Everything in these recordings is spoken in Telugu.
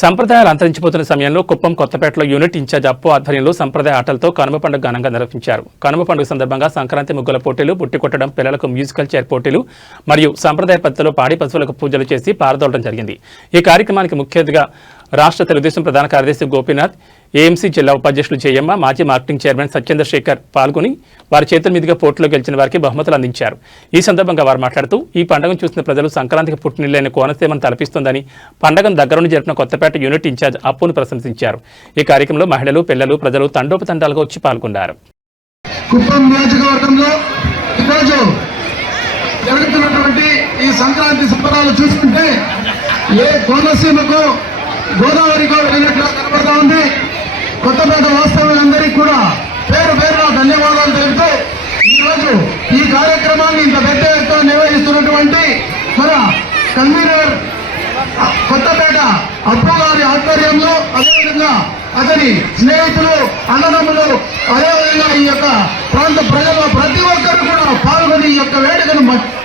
సంప్రదాయాలు అంతరించిపోతున్న సమయంలో కుప్పం కొత్తపేటలో యూనిట్ ఇన్ఛార్జ్ అప్పు ఆధ్వర్యంలో సంప్రదాయ ఆటలతో కనుమ పండుగ ఘనంగా నిర్వహించారు. కనుమ పండుగ సందర్భంగా సంక్రాంతి ముగ్గుల పోటీలు, బుట్టి కొట్టడం, పిల్లలకు మ్యూజికల్ చైర్ పోటీలు మరియు సంప్రదాయ పద్ధతిలో పాడి పశువులకు పూజలు చేసి పారదోలడం జరిగింది. ఈ కార్యక్రమానికి ముఖ్య అతిథిగా రాష్ట్ర తెలుగుదేశం ప్రధాన కార్యదర్శి గోపీనాథ్, ఏఎంసీ జిల్లా ఉపాధ్యక్షులు జయమ్మ, మాజీ మార్కెటింగ్ చైర్మన్ సత్యేంద్ర శేఖర్ పాల్గొని వారి చేతుల మీదుగా పోటీలో గెలిచిన వారికి బహుమతులు అందించారు. ఈ సందర్భంగా వారు మాట్లాడుతూ ఈ పండుగను చూసిన ప్రజలు సంక్రాంతికి పుట్టినిల్లైన కోనసీమను తలపిస్తుందని పండుగను దగ్గరుండి జరిపిన కొత్తపేట యూనిట్ ఇన్ఛార్జ్ అప్పును ప్రశంసించారు. ఈ కార్యక్రమంలో మహిళలు, పిల్లలు, ప్రజలు తండోపతండాలుగా వచ్చి పాల్గొన్నారు. కుప్పం నియోజకవర్గంలో ఈరోజు జరుగుతున్నటువంటి ఈ సంక్రాంతి సంబరాలు చూసుకుంటే ఏ కోనసీమకు గోదావరిగా వెళ్ళినట్లు కనబడతా ఉంది. కొత్తపేట వాస్తవ్యులందరికీ కూడా పేరు పేరున ధన్యవాదాలు తెలుపుతూ ఈరోజు ఈ కార్యక్రమాన్ని ఇంత పెద్ద ఎత్తున నిర్వహిస్తున్నటువంటి మన కన్వీనర్ కొత్తపేట అప్పు గారి ఆధ్వర్యంలో, అదేవిధంగా అతని స్నేహితులు, అన్నదమ్ములు, అదేవిధంగా ఈ యొక్క ప్రాంత ప్రజలు ప్రతి ఒక్కరు కూడా పాల్గొని ఈ యొక్క వేడుకను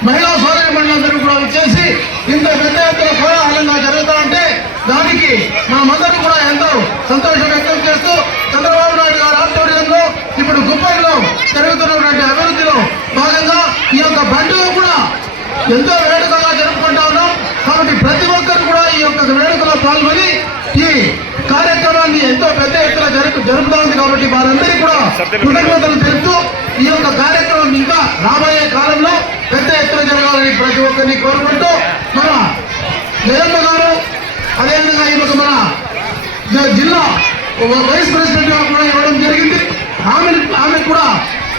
మహిళా సోదరి మండలందరూ కూడా వచ్చేసి ఇంత పెద్ద ఎత్తున కోలాహలంగా జరుగుతూ ఉంటే దానికి మనమందరూ కూడా ఎంతో సంతోషం వ్యక్తం చేస్తూ చంద్రబాబు నాయుడు గారి ఆధ్వర్యంలో ఇప్పుడు కుప్పంలో జరుగుతున్నటువంటి అభివృద్ధిలో భాగంగా ఈ యొక్క పండుగ కూడా ఎంతో వేడుకగా జరుపుకుంటా ఉన్నాం. కాబట్టి ప్రతి ఒక్కరు కూడా ఈ యొక్క వేడుకలో పాల్గొని ఈ కార్యక్రమాన్ని ఎంతో పెద్ద ఎత్తున జరుపుతా ఉంది. కాబట్టి వారందరికీ కూడా కృతజ్ఞతలు తెలుపుతూ ఈ యొక్క కార్యక్రమం ఇంకా రాబోయే కాలంలో పెద్ద ఎత్తున జరగాలని ప్రతి ఒక్కరిని కోరుకుంటూ మన జయమ్మ గారు, అదేవిధంగా ఈరోజు మన జిల్లా వైస్ ప్రెసిడెంట్ కూడా ఇవ్వడం జరిగింది. ఆమె కూడా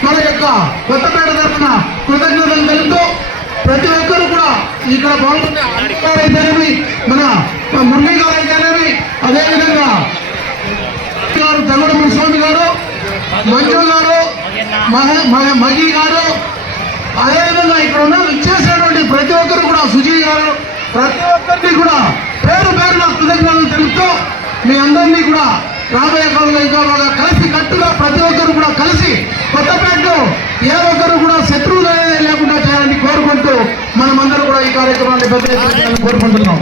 మన యొక్క కొత్తపేట తరఫున కృతజ్ఞతలు తెలుపుతూ ప్రతి ఒక్కరు కూడా ఇక్కడ పాల్గొనేవి మన మురళీ గారు అయితేనేవి, అదేవిధంగా తగుడు స్వామి గారు, మంజు గారు, మగి గారు, అదేవిధంగా ఇక్కడ ఉన్న ఇచ్చేసినటువంటి ప్రతి ఒక్కరు కూడా సుజీ గారు, ప్రతి ఒక్కరిని కూడా పేరు పేరున కృతజ్ఞతలు తెలుపుతూ మీ అందరినీ కూడా రాబోయే కాలంలో ఇంకా బాగా కలిసి కట్టుగా ప్రతి ఒక్కరు కూడా కలిసి కొత్తపేటలో ఏ ఒక్కరు కూడా శత్రువులు లేకుండా చేయాలని కోరుకుంటూ మనమందరూ కూడా ఈ కార్యక్రమాన్ని పెద్ద ఎత్తున కోరుకుంటున్నాం.